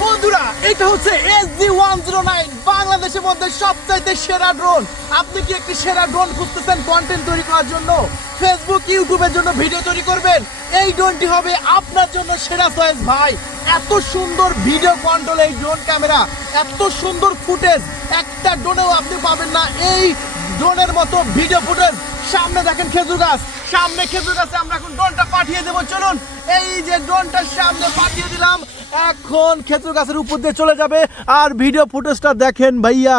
বন্ধুরা, এটা হচ্ছে S G one zero nine বাংলাদেশের মধ্যে সবচাইতে সেরা ড্রোন আপনি কি একটি সেরা ড্রোন খুঁজতেছেন কন্টেন্ট তৈরি করার জন্য? ফেসবুক ইউটিউবের জন্য ভিডিও তৈরি করবেন? এই ড্রোনটি হবে আপনার জন্য সেরা চয়েস ভাই। এত সুন্দর ভিডিও কন্ট্রোল এই ড্রোন ক্যামেরা এত সুন্দর ফুটেজ একটা ড্রোনেও আপনি পাবেন না এই ড্রোনের মতো ভিডিও ফুটেজ সামনে দেখেন খেজুর গাছ। সামনে খেজুর গাছে আমরা এখন ড্রোনটা পাঠিয়ে দেবো। চলুন, এই যে ড্রোনটা সামনে পাঠিয়ে দিলাম। এখন খেজুর গাছের উপর দিয়ে চলে যাবে আর ভিডিও ফুটেজটা দেখেন ভাইয়া।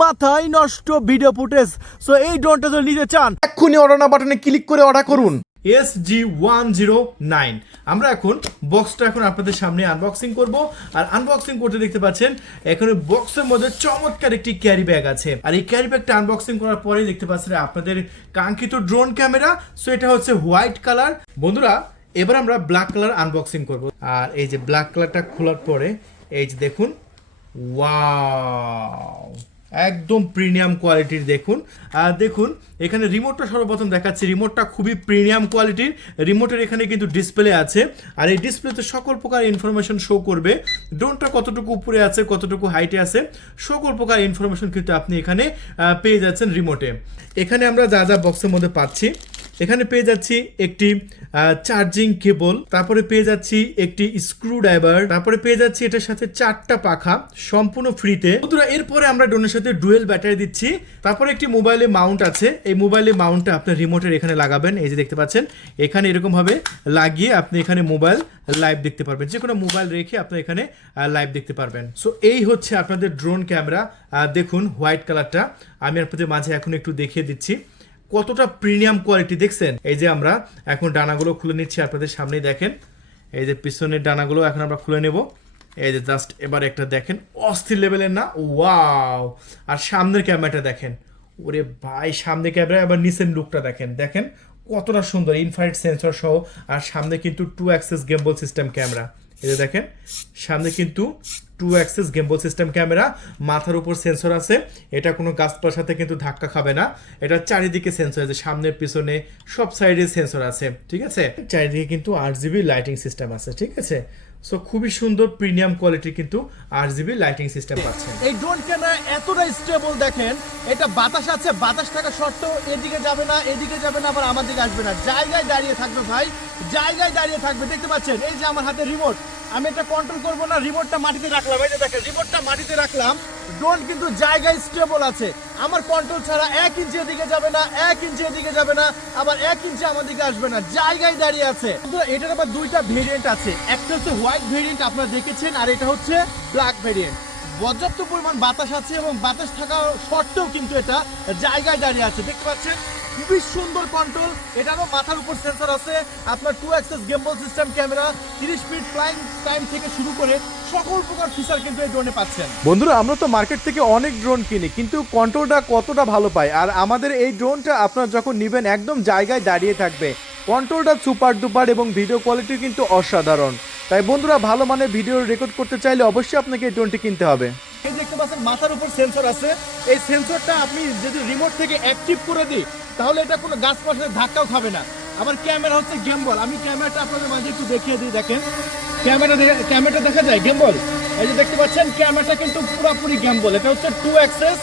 মাথায় নষ্ট ভিডিও ফুটেজ সো এই ড্রোনটা যদি নিতে চান, এক্ষুনি অর্ডার না বাটনে ক্লিক করে অর্ডার করুন। S G one zero nine আমরা এখন বক্সটা এখন আপনাদের সামনে আনবক্সিং করব। আর আনবক্সিং করতে দেখতে পাচ্ছেন, এখানে বক্সের মধ্যে চমৎকার একটি ক্যারি ব্যাগ আছে। আর এই ক্যারি ব্যাগটা আনবক্সিং করার পরে দেখতে পাচ্ছেন আপনাদের কাঙ্ক্ষিত ড্রোন ক্যামেরা সো এটা হচ্ছে হোয়াইট কালার বন্ধুরা এবার আমরা ব্ল্যাক কালার আনবক্সিং করব। আর এই যে ব্ল্যাক কালারটা খোলার পরে, এই যে দেখুন ওয়াও একদম প্রিমিয়াম কোয়ালিটির দেখুন। আর দেখুন, এখানে রিমোটটা সর্বপ্রথম দেখাচ্ছি। রিমোটটা খুবই প্রিমিয়াম কোয়ালিটির রিমোটের এখানে কিন্তু ডিসপ্লে আছে। আর এই ডিসপ্লেতে সকল প্রকার ইনফরমেশন শো করবে। ড্রোনটা কতটুকু উপরে আছে, কতটুকু হাইটে আছে, সকল প্রকার ইনফরমেশন কিন্তু আপনি এখানে পেয়ে যাচ্ছেন রিমোটে এখানে আমরা যা যা বক্সের মধ্যে পাচ্ছি এখানে পেয়ে যাচ্ছি একটি চার্জিং কেবল তারপরে পেয়ে যাচ্ছি একটি স্ক্রু ড্রাইভার তারপরে পেয়ে যাচ্ছি এটার সাথে চারটা পাখা সম্পূর্ণ ফ্রিতে বন্ধুরা, এরপরে আমরা ড্রোনের সাথে ডুয়েল ব্যাটারি দিচ্ছি। তারপরে একটি মোবাইলে মাউন্ট আছে। এই মোবাইলে মাউন্টটা আপনার রিমোটের এখানে লাগাবেন। এই যে দেখতে পাচ্ছেন, এখানে এরকম ভাবে লাগিয়ে আপনি এখানে মোবাইল লাইভ দেখতে পারবেন। যে কোনো মোবাইল রেখে আপনি এখানে লাইভ দেখতে পারবেন। সো এই হচ্ছে আপনাদের ড্রোন ক্যামেরা দেখুন হোয়াইট কালারটা আমি আপনাদের মাঝে এখন একটু দেখিয়ে দিচ্ছি। কতটা প্রিমিয়াম কোয়ালিটি দেখছেন? এই যে আমরা এখন ডানাগুলো খুলে নিচ্ছি, আপনাদের সামনেই দেখেন। এই যে পিছনের ডানাগুলো এখন আমরা খুলে নেব। এই যে জাস্ট এবার একটা দেখেন, অস্থির লেভেলের না? ওয়াও আর সামনের ক্যামেরাটা দেখেন। ওরে ভাই সামনে ক্যামেরা এবার নিচের লুকটা দেখেন। দেখেন কতটা সুন্দর ইনফ্রারেড সেন্সর সহ, আর সামনে কিন্তু two axis gimbal system camera যে দেখেন, সামনে কিন্তু two axis gimbal system camera মাথার উপর সেন্সর আছে। এটা কোনো গাছপার সাথে কিন্তু ধাক্কা খাবে না। এটা চারিদিকে সেন্সর আছে সামনের পিছনে, সব সাইডে সেন্সর আছে, ঠিক আছে? চারিদিকে কিন্তু আট জিবি লাইটিং সিস্টেম আছে, ঠিক আছে? সো খুবই সুন্দর প্রিমিয়াম কোয়ালিটি কিন্তু আট জিবি লাইটিং সিস্টেম পাচ্ছেন এই ড্রোন ক্যামেরা এতটা স্টেবল দেখেন, এটা বাতাস আছে, বাতাস থাকা সত্ত্বেও এদিকে যাবে না, এদিকে যাবে না, আবার আমার দিকে আসবে না। জায়গায় দাঁড়িয়ে থাকবে ভাই, জায়গায় দাঁড়িয়ে থাকবে। দেখতে পাচ্ছেন, এই যে আমার হাতে রিমোট আমি এটা কন্ট্রোল করব না রিমোটটা মাটিতে রাখলাম। এই যে দেখেন রিমোটটা মাটিতে রাখলাম। ড্রোন কিন্তু জায়গায় স্টেবল আছে। আমার কন্ট্রোল ছাড়া এক ইঞ্চি এদিকে যাবে না, এক ইঞ্চি এদিকে যাবে না, আবার এক ইঞ্চি আমার দিকে আসবে না, জায়গায় দাঁড়িয়ে আছে। এটার আবার দুইটা ভেরিয়েন্ট আছে। একটা হচ্ছে হোয়াইট ভেরিয়েন্ট আপনারা দেখেছেন, আর এটা হচ্ছে ব্ল্যাক ভেরিয়েন্ট পর্যাপ্ত পরিমাণ বাতাস আছে এবং বাতাস থাকা সত্ত্বেও কিন্তু এটা জায়গায় দাঁড়িয়ে আছে। দেখতে পাচ্ছেন? খুবই সুন্দর কন্ট্রোল এটারও মাথার উপর সেন্সর আছে। আপনার two axis gimbal system camera তিরিশ ফিট ফ্লাইং টাইম থেকে শুরু করে সকল প্রকার ফিচার কিন্তু এই ড্রোনে পাচ্ছেন। বন্ধুরা আমরা তো মার্কেট থেকে অনেক ড্রোন কিনি কিন্তু কন্ট্রোলটা কতটা ভালো পাই আর আমাদের এই ড্রোনটা আপনার যখন নেবেন একদম জায়গায় দাঁড়িয়ে থাকবে। কন্ট্রোলটা সুপার ডুপার এবং ভিডিও কোয়ালিটি কিন্তু অসাধারণ। তাই বন্ধুরা ভালো মানের ভিডিও রেকর্ড করতে চাইলে অবশ্যই আপনাকে এই ড্রোনটি কিনতে হবে। এই দেখতে পাচ্ছেন মাথার উপর সেন্সর আছে। এই সেন্সরটা আপনি যদি রিমোট থেকে অ্যাক্টিভ করে দিই তাহলে এটা কোনো গাছ পাশে ধাক্কাও খাবে না। আমার ক্যামেরা হচ্ছে গেমবল আমি ক্যামেরাটা আপনাদের মাঝে একটু দেখিয়ে দিই, দেখেন। ক্যামেরা ক্যামেরাটা দেখা যায় গেমবল এই যে দেখতে পাচ্ছেন, ক্যামেরাটা কিন্তু পুরোপুরি গেমবল এটা হচ্ছে two axis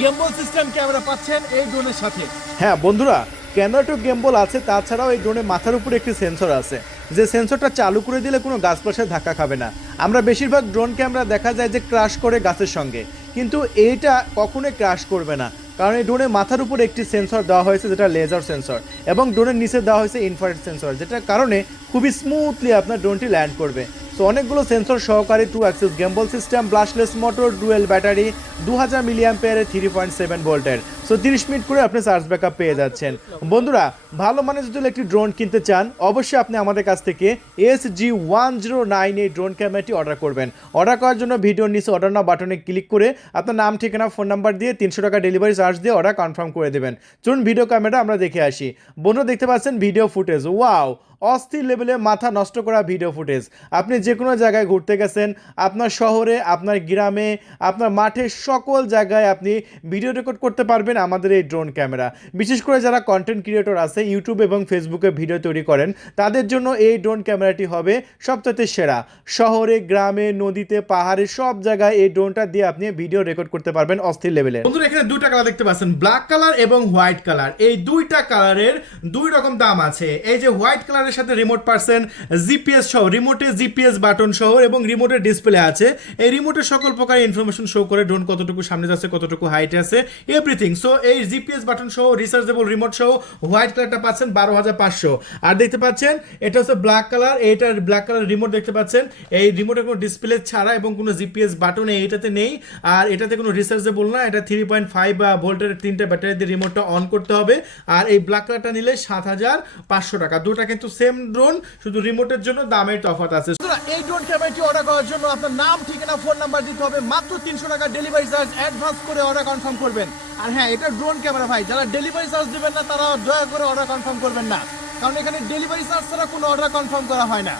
gimbal system camera পাচ্ছেন এই ড্রোনের সাথে। হ্যাঁ বন্ধুরা, ক্যামেরা টু গেমবল আছে, তাছাড়াও এই ড্রোনের মাথার উপরে একটি সেন্সর আছে। যে সেন্সরটা চালু করে দিলে কোনো গাছ পাশে ধাক্কা খাবে না। আমরা বেশিরভাগ ড্রোন ক্যামেরা দেখা যায় যে ক্রাশ করে গাছের সঙ্গে। কিন্তু এইটা কখনোই ক্রাশ করবে না। কারণ এই ড্রোনের মাথার উপর একটি সেন্সর দেওয়া হয়েছে যেটা লেজার সেন্সর এবং ড্রোনের নিচে দেওয়া হয়েছে ইনফ্রারেড সেন্সর, যেটার কারণে খুবই স্মুথলি আপনার ড্রোনটি ল্যান্ড করবে। সো অনেকগুলো সেন্সর সহকারে two axis gimbal system brushless motor dual battery দু হাজার মিলিয়াম পেয়ারে থ্রি পয়েন্ট সেভেন ভোল্টের সো তিরিশ মিনিট করে আপনি চার্জ ব্যাকআপ পেয়ে যাচ্ছেন। বন্ধুরা, ভালো মানের যদি একটি ড্রোন কিনতে চান, অবশ্যই আপনি আমাদের কাছ থেকে S G one zero nine এই ড্রোন ক্যামেরাটি অর্ডার করবেন। অর্ডার করার জন্য ভিডিওর নিচে অর্ডার না বাটনে ক্লিক করে আপনার নাম, ঠিকানা ফোন নাম্বার দিয়ে তিনশো টাকা ডেলিভারি চার্জ দিয়ে অর্ডার কনফার্ম করে দেবেন। চলুন ভিডিও ক্যামেরা আমরা দেখে আসি। বন্ধুরা, দেখতে পাচ্ছেন ভিডিও ফুটেজ ওয়াও অস্থির লেভেলে মাথা নষ্ট করা ভিডিও ফুটেজ আপনি যে কোনো জায়গায় ঘুরতে গেছেন, আপনার শহরে, আপনার গ্রামে, আপনার মাঠে, সকল জায়গায় আপনি ভিডিও রেকর্ড করতে পারবেন আমাদের এই ড্রোন ক্যামেরা বিশেষ করে যারা কন্টেন্ট ক্রিয়েটর আছে ইউটিউব এবং ফেসবুকে ভিডিও তৈরি করেন, তাদের জন্য এই ড্রোন ক্যামেরাটি হবে সবচেয়ে সেরা। শহরে, গ্রামে, নদীতে, পাহাড়ে, সব জায়গায় এই ড্রোনটা দিয়ে আপনি ভিডিও রেকর্ড করতে পারবেন অস্থির লেভেলে বন্ধুরা, এখানে দুইটা কালার দেখতে পাচ্ছেন ব্ল্যাক কালার এবং হোয়াইট কালার এই দুইটা কালারের দুই রকম দাম আছে। এই যে হোয়াইট কালারের সাথে রিমোট পার্সেন জিপিএস সহ রিমোটে জিপিএস বাটন সহ এবং রিমোটের ডিসপ্লে আছে। এই রিমোটের সকল প্রকার ইনফরমেশন শো করে ড্রোন কতটুকু সামনে যাচ্ছে, কতটুকু হাইটে আছে এভরিথিং সো এই জিপিএস বাটন সহ রিসার্চেবল রিমোট সহ হোয়াইট কালারটা পাচ্ছেন বারো হাজার পাঁচশো। আর দেখতে পাচ্ছেন, এটা হচ্ছে ব্ল্যাক কালার এইটার ব্ল্যাক কালার রিমোট দেখতে পাচ্ছেন। এই রিমোটের কোনো ডিসপ্লে ছাড়া এবং কোনো জিপিএস বাটন এইটাতে নেই। আর এটাতে কোনো রিসার্চেবল না, এটা থ্রি পয়েন্ট ফাইভ ভোল্টের তিনটে ব্যাটারি দিয়ে রিমোটটা অন করতে হবে। আর এই ব্ল্যাক কালারটা নিলে সাত হাজার পাঁচশো টাকা। দুটা কিন্তু সেম ড্রোন, শুধু রিমোটের জন্য দামের তফাত আছে। এই ড্রোন ক্যামেরাটি অর্ডার করার জন্য আপনার নাম, ঠিকানা ফোন নাম্বার দিতে হবে। মাত্র তিনশো টাকা ডেলিভারি চার্জ অ্যাডভান্স করে অর্ডার কনফার্ম করবেন। আর হ্যাঁ এটা ড্রোন ক্যামেরা ভাই, যারা ডেলিভারি চার্জ দেবেন না তারা দয়া করে অর্ডার কনফার্ম করবেন না। কারণ এখানে ডেলিভারি চার্জ ছাড়া কোনো অর্ডার কনফার্ম করা হয় না।